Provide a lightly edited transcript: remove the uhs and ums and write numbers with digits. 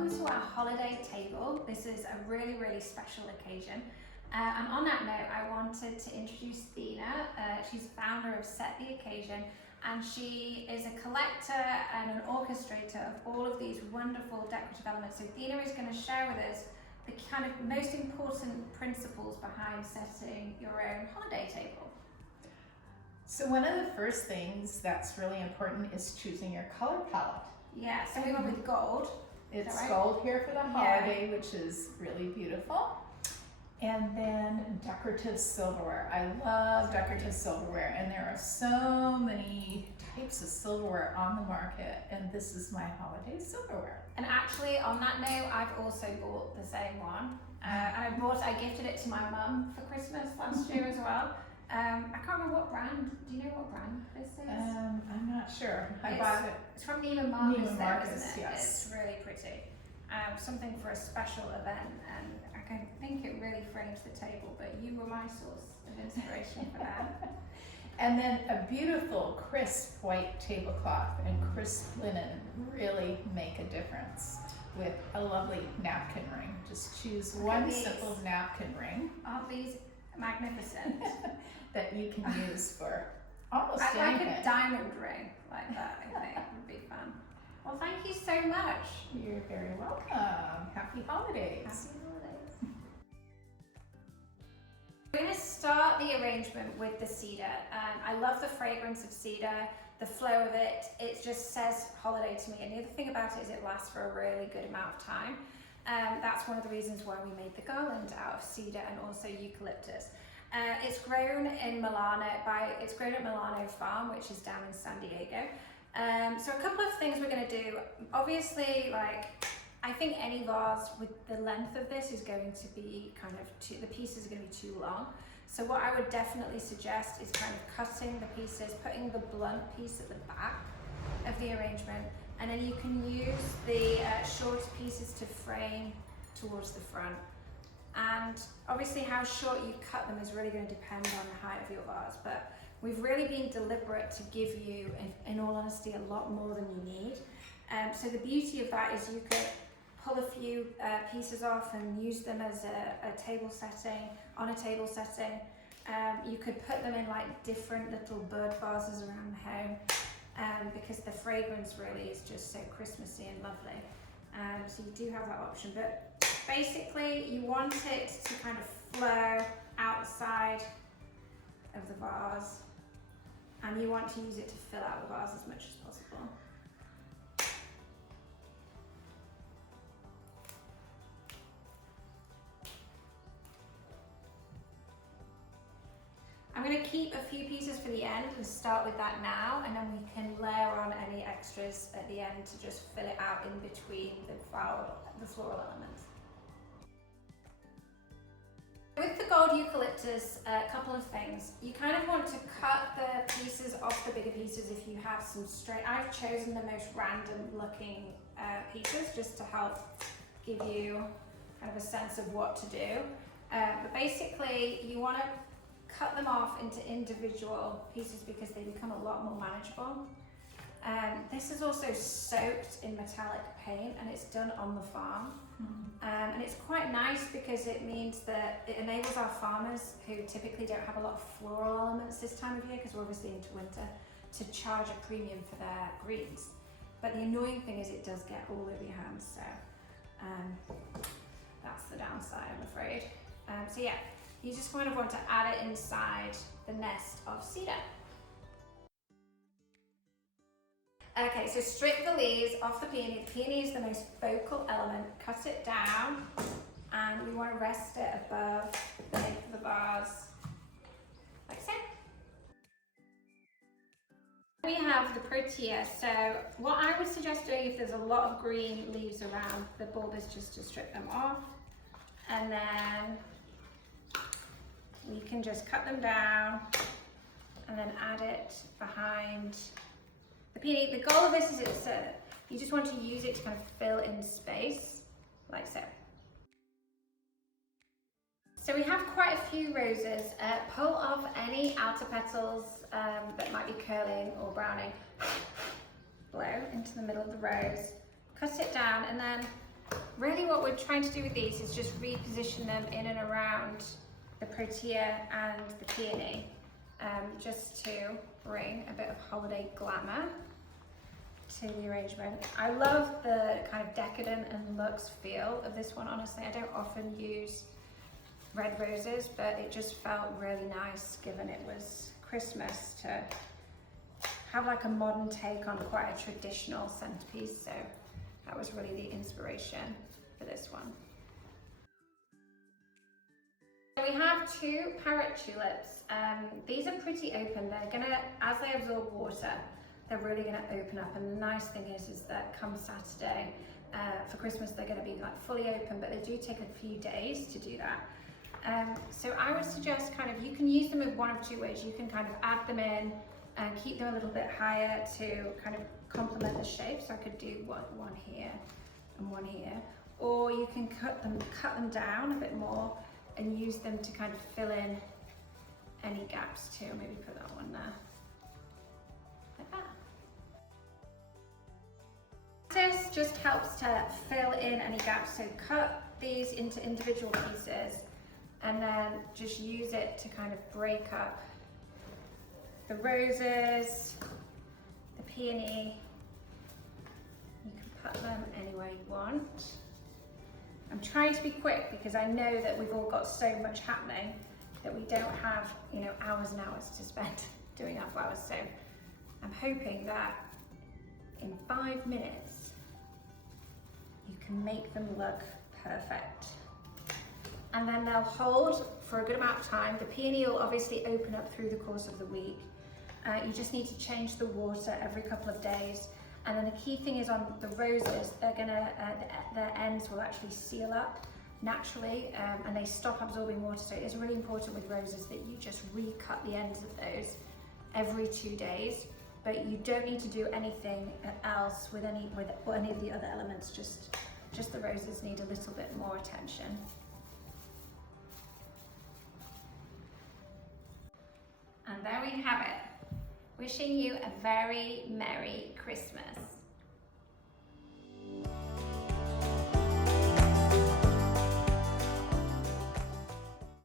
welcome to our holiday table. This is a really, really special occasion. And on that note, I wanted to introduce Thina. She's founder of Set the Occasion, and she is a collector and an orchestrator of all of these wonderful decorative elements. So Thina is going to share with us the kind of most important principles behind setting your own holiday table. So one of the first things that's really important is choosing your color palette. Yeah, so we went with gold. It's right? gold here for the holiday, which is really beautiful. And then decorative silverware. I love decorative silverware, and there are so many types of silverware on the market, and this is my holiday silverware. And actually, on that note, I've also bought the same one. And I gifted it to my mum for Christmas last year as well. I can't remember what brand. Do you know what brand this is? I'm not sure. I bought it. It's from Neiman Marcus, Neiman Marcus, isn't it? yes. It's really pretty. Something for a special event, and I think it really frames the table, but you were my source of inspiration for that. And then a beautiful crisp white tablecloth and crisp linen really make a difference with a lovely napkin ring. Just choose one simple napkin ring. Aren't these magnificent? That you can use for almost I anything. like a diamond ring like that, I think would be fun. Well, thank you so much. You're very welcome. Happy holidays. Happy holidays. We're going to start the arrangement with the cedar. I love the fragrance of cedar, the flow of it. It just says holiday to me. And the other thing about it is it lasts for a really good amount of time. That's one of the reasons why we made the garland out of cedar and also eucalyptus. It's grown in Milano it's grown at Milano Farm, which is down in San Diego. So a couple of things we're going to do. Obviously, I think any vase with the length of this is going to be the pieces are going to be too long. So what I would definitely suggest is kind of cutting the pieces, putting the blunt piece at the back of the arrangement, and then you can use the shorter pieces to frame towards the front. And obviously how short you cut them is really going to depend on the height of your vase, but we've really been deliberate to give you, in all honesty, a lot more than you need. So the beauty of that is you could pull a few pieces off and use them as a table setting, on a table setting. You could put them in different little bird vases around the home, because the fragrance really is just so Christmassy and lovely. So you do have that option, but basically you want it to kind of flow outside of the vase, and you want to use it to fill out the vase as much as possible. I'm going to keep a few pieces for the end and start with that now, and then we can layer on any extras at the end to just fill it out in between the floral elements. With the gold eucalyptus, a couple of things. You kind of want to cut the pieces off the bigger pieces if you have some straight. I've chosen the most random looking pieces just to help give you kind of a sense of what to do. But basically you want to cut them off into individual pieces because they become a lot more manageable. This is also soaked in metallic paint, and it's done on the farm. And it's quite nice because it means that it enables our farmers, who typically don't have a lot of floral elements this time of year because we're obviously into winter, to charge a premium for their greens. But the annoying thing is it does get all over your hands, so that's the downside, I'm afraid. So yeah, you just kind of want to add it inside the nest of cedar. Okay, so strip the leaves off the peony. The peony is the most focal element. Cut it down, and we want to rest it above the length of the vase, like so. We have the protea. So what I would suggest doing if there's a lot of green leaves around the bulb is just to strip them off, and then you can just cut them down and then add it behind the peony. The goal of this is you just want to use it to kind of fill in space, like so. So we have quite a few roses. Pull off any outer petals that might be curling or browning. Blow into the middle of the rose, cut it down, and then really what we're trying to do with these is just reposition them in and around the protea and the peony, just to bring a bit of holiday glamour to the arrangement. I love the kind of decadent and luxe feel of this one, honestly. I don't often use red roses, but it just felt really nice given it was Christmas to have like a modern take on quite a traditional centerpiece. So that was really the inspiration for this one. We have two parrot tulips. These are pretty open. They're gonna, as they absorb water, they're really gonna open up. And the nice thing is that come Saturday, for Christmas, they're gonna be like fully open, but they do take a few days to do that. So I would suggest kind of, you can use them in one of two ways. You can kind of add them in and keep them a little bit higher to kind of complement the shape. So I could do one here and one here. Or you can cut them down a bit more and use them to kind of fill in any gaps too. Maybe put that one there, like that. This just helps to fill in any gaps. So cut these into individual pieces and then just use it to kind of break up the roses, the peony. You can put them anywhere you want. I'm trying to be quick because I know that we've all got so much happening that we don't have, you know, hours and hours to spend doing our flowers. So I'm hoping that in 5 minutes you can make them look perfect. And then they'll hold for a good amount of time. The peony will obviously open up through the course of the week. You just need to change the water every couple of days. And then the key thing is on the roses, they're gonna, their ends will actually seal up naturally, and they stop absorbing water. So it's really important with roses that you just recut the ends of those every 2 days. But you don't need to do anything else with any of the other elements. Just the roses need a little bit more attention. And there we have it. Wishing you a very Merry Christmas.